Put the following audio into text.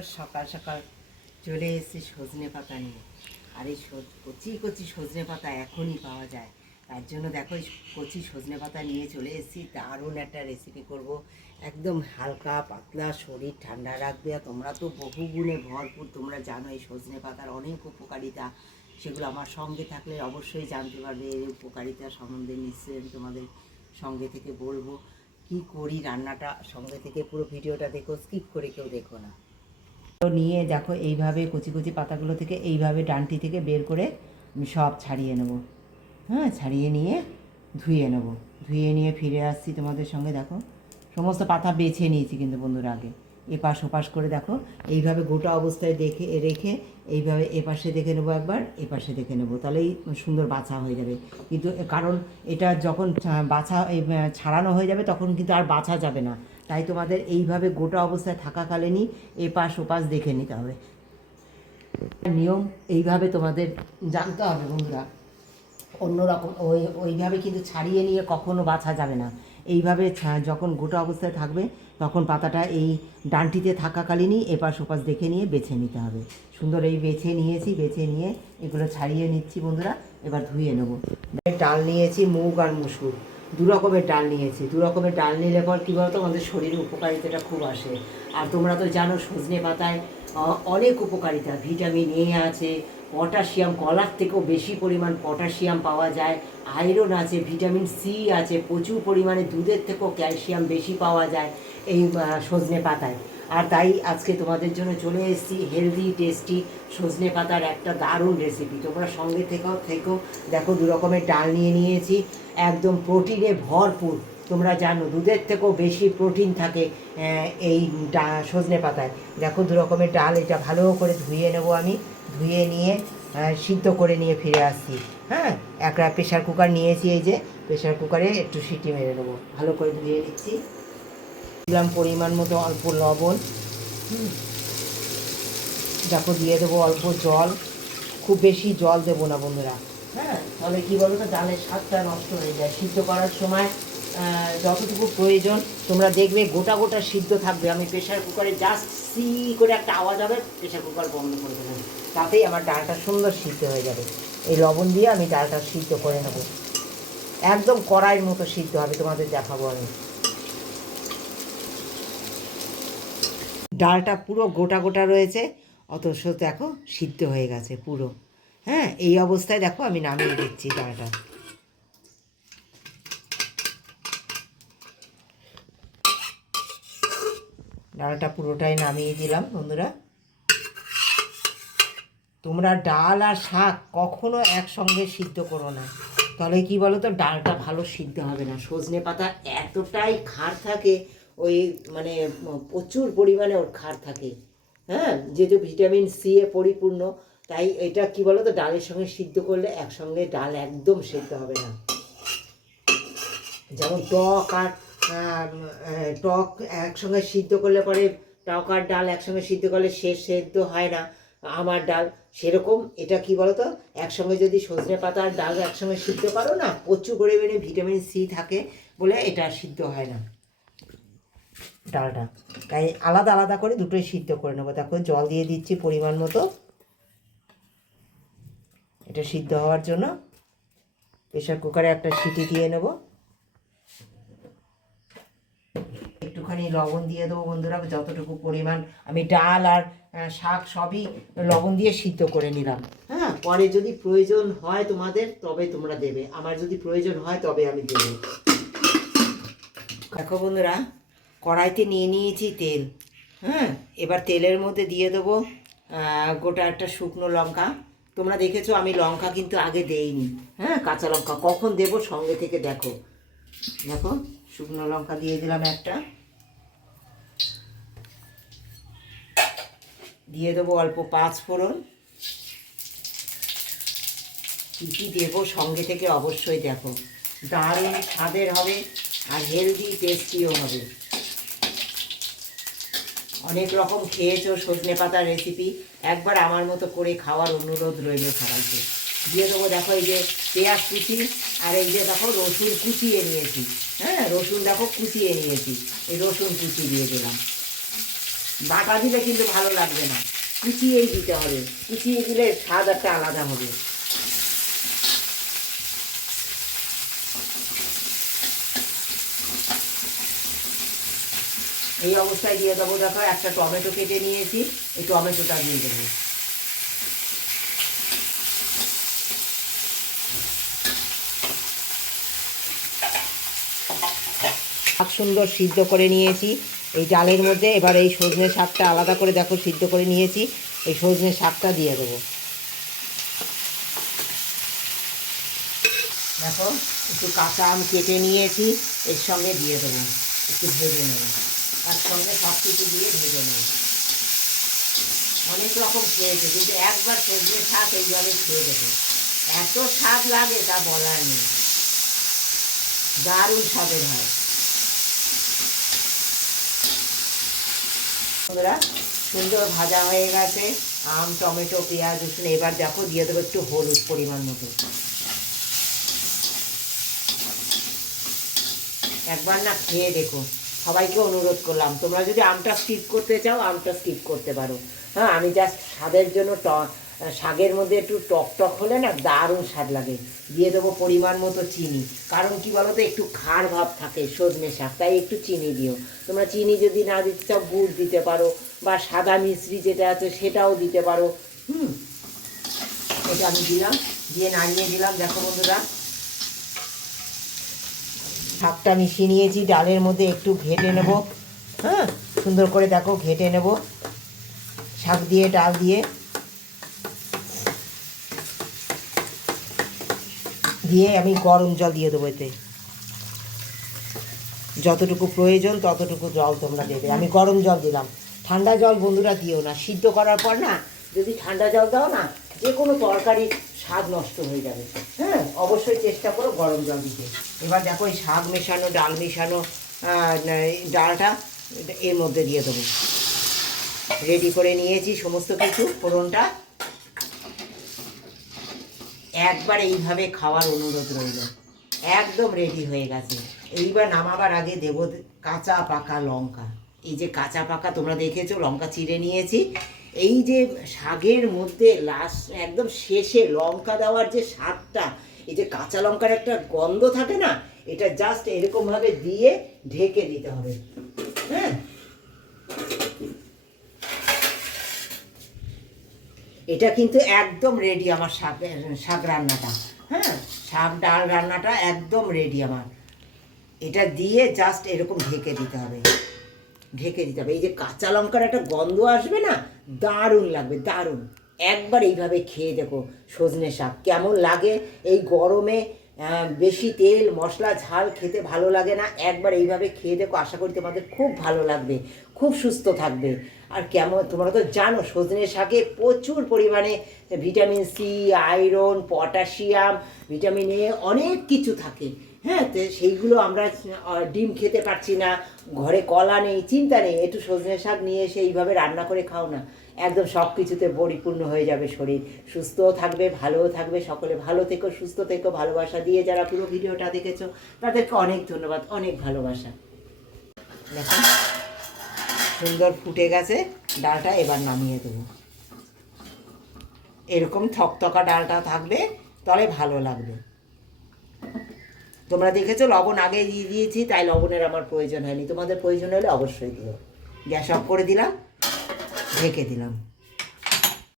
দেখো সকাল সকাল চলে এসেছি সজনে পাতা নিয়ে। আর এই কচি কচি সজনে পাতা এখনই পাওয়া যায়, তার জন্য দেখো এই কচি সজনে পাতা নিয়ে চলে এসেছি। দারুণ একটা রেসিপি করব, একদম হালকা পাতলা, শরীর ঠান্ডা রাখবে। আর তোমরা তো বহু গুণে ভরপুর, তোমরা জানো এই সজনে পাতার অনেক উপকারিতা, সেগুলো আমার সঙ্গে থাকলে অবশ্যই জানতে পারবে। এর উপকারিতা সম্বন্ধে নিশ্চয়ই আমি তোমাদের সঙ্গে থেকে বলবো। কি করি রান্নাটা সঙ্গে থেকে পুরো ভিডিওটা দেখো, স্কিপ করে কেউ দেখো না। নিয়ে দেখো এইভাবে কচি কচি পাতাগুলো থেকে এইভাবে ডান্টি থেকে বের করে আমি সব ছাড়িয়ে নেব। হ্যাঁ, ছাড়িয়ে নিয়ে ধুয়ে নেব। ধুয়ে নিয়ে ফিরে আসছি তোমাদের সঙ্গে। দেখো সমস্ত পাতা বেছে নিয়েছি কিন্তু বন্ধুরা, আগে এপাশ ওপাশ করে দেখো এইভাবে গোটা অবস্থায় রেখে এইভাবে এপাশে দেখে নেবো, একবার এপাশে দেখে নেবো, তাহলেই সুন্দর বাছা হয়ে যাবে। কিন্তু কারণ এটা যখন ছাড়ানো হয়ে যাবে তখন কিন্তু আর বাছা যাবে না, তাই তোমাদের এইভাবে গোটা অবস্থায় থাকাকালীনই এপাশ ওপাশ দেখে নিতে হবে। নিয়ম এইভাবে তোমাদের জানতে হবে বন্ধুরা। অন্যরকম ওইভাবে কিন্তু ছাড়িয়ে নিয়ে কখনো বাছা যাবে না। এইভাবে যখন গোটা অবস্থায় থাকবে তখন পাতাটা এই ডান্টিতে থাকাকালীনই এপাশ ওপাশ দেখে নিয়ে বেছে নিতে হবে। সুন্দর এই বেছে নিয়েছি, বেছে নিয়ে এগুলো ছাড়িয়ে নিচ্ছি বন্ধুরা। এবার ধুয়ে নেব। ডাল নিয়েছি মুগ আর মুসুর, দু রকমের ডাল নিয়েছি। দু রকমের ডাল নিলে পর কী বলতো, আমাদের শরীরে উপকারিতাটা খুব আসে। আর তোমরা তো জানো সজনে পাতায় অনেক উপকারিতা, ভিটামিন এ আছে, পটাশিয়াম, কলার থেকেও বেশি পরিমাণ পটাশিয়াম পাওয়া যায়, আয়রন আছে, ভিটামিন সি আছে, প্রচুর পরিমাণে দুধের থেকেও ক্যালসিয়াম বেশি পাওয়া যায় এই সজনে পাতায়। আর তাই আজকে তোমাদের জন্য চলে এসেছি হেলদি টেস্টি সজনে পাতার একটা দারুণ রেসিপি। তোমরা সঙ্গে থেকেও দেখো দু রকমের ডাল নিয়েছি, একদম প্রোটিনে ভরপুর। তোমরা জানো দুধের থেকেও বেশি প্রোটিন থাকে এই সজনে পাতায়। দেখো দু রকমের ডাল, এটা ভালো করে ধুয়ে নেব আমি। ধুয়ে নিয়ে সিদ্ধ করে নিয়ে ফিরে আসছি। হ্যাঁ, একটা প্রেশার কুকার নিয়েছি, এই যে প্রেশার কুকারে একটু সিটি মেরে নেবো। ভালো করে ধুয়ে নিচ্ছি। দিলাম পরিমাণ মতো অল্প লবণ। দেখো দিয়ে দেবো অল্প জল, খুব বেশি জল দেবো না বন্ধুরা। হ্যাঁ, তাহলে কী বলো তো, ডালের স্বাদটা নষ্ট হয়ে যায়। সিদ্ধ করার সময় যতটুকু প্রয়োজন তোমরা দেখবে গোটা গোটা সিদ্ধ থাকবে। আমি প্রেশার কুকারে জাস্ট সি করে একটা আওয়াজ হবে, প্রেশার কুকার বন্ধ করে দেবেন, তাতেই আমার ডালটা সুন্দর সিদ্ধ হয়ে যাবে। এই লবণ দিয়ে আমি ডালটা সিদ্ধ করে নেব, একদম কড়াইয়ের মতো সিদ্ধ হবে, তোমাদের দেখাবো আমি। ডালটা পুরো গোটা গোটা রয়েছে, অথচ দেখো সিদ্ধ হয়ে গেছে পুরো। হ্যাঁ, এই অবস্থায় দেখো আমি নামিয়ে দিচ্ছি ডালটা। ডালটা পুরোটাই নামিয়ে দিলাম বন্ধুরা। তোমরা ডাল আর শাক কখনো একসঙ্গে সিদ্ধ করো না, তাহলে কি বলো তো, ডালটা ভালো সিদ্ধ হবে না। সজনে পাতা এতটাই ক্ষার থাকে, ওই মানে প্রচুর পরিমাণে ওর ক্ষার থাকে। হ্যাঁ, যেহেতু ভিটামিন সি এ পরিপূর্ণ, তাই এটা কি বলো তো, ডালের সঙ্গে সিদ্ধ করলে একসঙ্গে ডাল একদম সিদ্ধ হবে না। যেমন টক একসঙ্গে সিদ্ধ করলে পরে, টক আর ডাল একসঙ্গে সিদ্ধ করলে সেদ্ধ হয় না আমার ডাল, সেরকম এটা কি বলতো, একসঙ্গে যদি সজনে পাতা আর ডাল একসঙ্গে সিদ্ধ করো না, প্রচুর পরিমাণে ভিটামিন সি থাকে বলে এটা সিদ্ধ হয় না ডালটা। তাই আলাদা আলাদা করে দুটোই সিদ্ধ করে নেবো। দেখো জল দিয়ে দিচ্ছি পরিমাণ মতো এটা সিদ্ধ হওয়ার জন্য। প্রেশার কুকারে একটা সিটি দিয়ে নেব। একটুখানি লবণ দিয়ে দেবো বন্ধুরা, যতটুকু পরিমাণ আমি ডাল আর শাক সবই লবণ দিয়ে সিদ্ধ করে নিলাম। হ্যাঁ, পরে যদি প্রয়োজন হয় তোমাদের তবে তোমরা দেবে, আমার যদি প্রয়োজন হয় তবে আমি দেব। দেখো বন্ধুরা, কড়াইতে নিয়ে নিয়েছি তেল। হ্যাঁ, এবার তেলের মধ্যে দিয়ে দেবো গোটা একটা শুকনো লঙ্কা। তোমরা দেখেছো আমি লঙ্কা কিন্তু আগে দেইনি। হ্যাঁ, কাঁচা লঙ্কা কখন দেবো সঙ্গে থেকে দেখো। দেখো শুকনো লঙ্কা দিয়ে দিলাম একটা, দিয়ে দেবো অল্প পাঁচ ফোড়ন। কী কী দেবো সঙ্গে থেকে অবশ্যই দেখো, দারুণ স্বাদের হবে আর হেলদি টেস্টিও হবে। অনেক রকম খেয়েছো সজনে পাতার রেসিপি, একবার আমার মতো করে খাওয়ার অনুরোধ রইল সবাইকে। দিয়ে দেবো দেখো এই যে পেঁয়াজ কুচি, আর এই যে দেখো রসুন কুচিয়ে নিয়েছি। হ্যাঁ, রসুন দেখো কুচিয়ে নিয়েছি, এই রসুন কুচি দিয়ে দিলাম। বাটা দিলে কিন্তু ভালো লাগবে না, কুচিয়েই দিতে হবে, কুচিয়ে দিলে স্বাদ একটা আলাদা হবে। এই অবস্থায় দিয়ে দেবো, দেখো একটা টমেটো কেটে নিয়েছি, এই টমেটোটা দিয়ে দেবো। শাক সুন্দর সিদ্ধ করে নিয়েছি এই ডালের মধ্যে। এবার এই সজনে শাকটা আলাদা করে দেখো সিদ্ধ করে নিয়েছি, এই সজনে শাকটা দিয়ে দেবো। দেখো একটু কাঁচা আম কেটে নিয়েছি, এর সঙ্গে দিয়ে দেবো, একটু ভেজে নেব, তার সঙ্গে সব কিছু দিয়ে ভেজে নেব। অনেক রকম খেয়েছে, কিন্তু একবার সজনে শাক এইভাবে খেয়ে দেবো, এত স্বাদ লাগে তা বলার নেই, দারুণ স্বাদের হয়। বন্ধুরা সুন্দর ভাজা হয়ে গেছে আম, টমেটো, পেঁয়াজ, রসুন। এবার দেখো দিয়ে দেবো একটু হলুদ পরিমাণ মতো। একবার না খেয়ে দেখো, সবাইকে অনুরোধ করলাম, তোমরা যদি আমটা স্কিপ করতে চাও আমটা স্কিপ করতে পারো। হ্যাঁ, আমি জাস্ট স্বাদের জন্য শাকের মধ্যে একটু টক টক হলে না দারুণ স্বাদ লাগে। দিয়ে দেবো পরিমাণ মতো চিনি, কারণ কি বলো তো, একটু খাড় ভাব থাকে সজনে শাক, তাই একটু চিনি দিও। তোমরা চিনি যদি না দিতে চাও গুড় দিতে পারো, বা সাদা মিশ্রি যেটা আছে সেটাও দিতে পারো। এটা আমি দিলাম, দিয়ে নাড়িয়ে দিলাম। দেখো বন্ধুরা শাকটা মিশিয়ে নিয়েছি, ডালের মধ্যে একটু ঘেটে নেব। হ্যাঁ, সুন্দর করে দেখো ঘেটে নেব শাক দিয়ে, ডাল দিয়ে। দিয়ে আমি গরম জল দিয়ে দেবো, এতে যতটুকু প্রয়োজন ততটুকু জল তোমরা দেবে। আমি গরম জল দিলাম, ঠান্ডা জল বন্ধুরা দিও না। সিদ্ধ করার পর না যদি ঠান্ডা জল দাও না, যে কোনো তরকারির স্বাদ নষ্ট হয়ে যাবে। হ্যাঁ, অবশ্যই চেষ্টা করো গরম জল দিতে। এবার দেখো এই শাক মেশানো, ডাল মেশানো ডালটা এর মধ্যে দিয়ে দেবো। রেডি করে নিয়েছি সমস্ত কিছু, ফোড়নটা। একবার এইভাবে খাওয়ার অনুরোধ রইল। একদম রেডি হয়ে গেছে। এইবার নামাবার আগে দেব কাঁচা পাকা লঙ্কা। এই যে কাঁচা পাকা তোমরা দেখেছো, লঙ্কা চিড়ে নিয়েছি। এই যে শাকের মধ্যে লাস্ট একদম শেষে লঙ্কা দেওয়ার যে স্বাদটা, এই যে কাঁচা লঙ্কার একটা গন্ধ থাকে না, এটা জাস্ট এরকমভাবে দিয়ে ঢেকে দিতে হবে। হ্যাঁ, এটা কিন্তু একদম রেডি আমার শাক রান্নাটা। হ্যাঁ, শাক ডাল রান্নাটা একদম রেডি আমার। এটা দিয়ে জাস্ট এরকম ঢেকে দিতে হবে, ঢেকে দিতে হবে। এই যে কাঁচা লঙ্কার একটা গন্ধ আসবে না, দারুণ লাগবে, দারুণ। একবার এইভাবে খেয়ে দেখো সজনে শাক কেমন লাগে। এই গরমে বেশি তেল মশলা ঝাল খেতে ভালো লাগে না, একবার এইভাবে খেয়ে দেখো। আশা করি তোমাদের খুব ভালো লাগবে, খুব সুস্থ থাকবে। আর কেমন, তোমরা তো জানো সজনে শাকে প্রচুর পরিমাণে vitamin C, iron, potassium, vitamin A, অনেক কিছু থাকে। হ্যাঁ, তো সেইগুলো আমরা ডিম খেতে পারছি না, ঘরে কলা নেই, চিন্তা নেই, একটু সজনে শাক নিয়ে এসে এইভাবে রান্না করে খাও না, একদম সব কিছুতে পরিপূর্ণ হয়ে যাবে শরীর, সুস্থও থাকবে, ভালোও থাকবে। সকলে ভালো থেকো, সুস্থ থেকো। ভালোবাসা দিয়ে যারা পুরো ভিডিওটা দেখেছো তাদেরকে অনেক ধন্যবাদ, অনেক ভালোবাসা। দেখো সুন্দর ফুটে গেছে ডালটা, এবার নামিয়ে দেবো। এরকম থকথকা ডালটা থাকবে, তাহলে ভালো লাগবে। তোমরা দেখেছো লবণ আগে দিয়ে দিয়েছি, তাই লবণের আমার প্রয়োজন হয়নি। তোমাদের প্রয়োজন হলে অবশ্যই দিও। গ্যাস অফ করে দিলাম, ঢেকে দিলাম।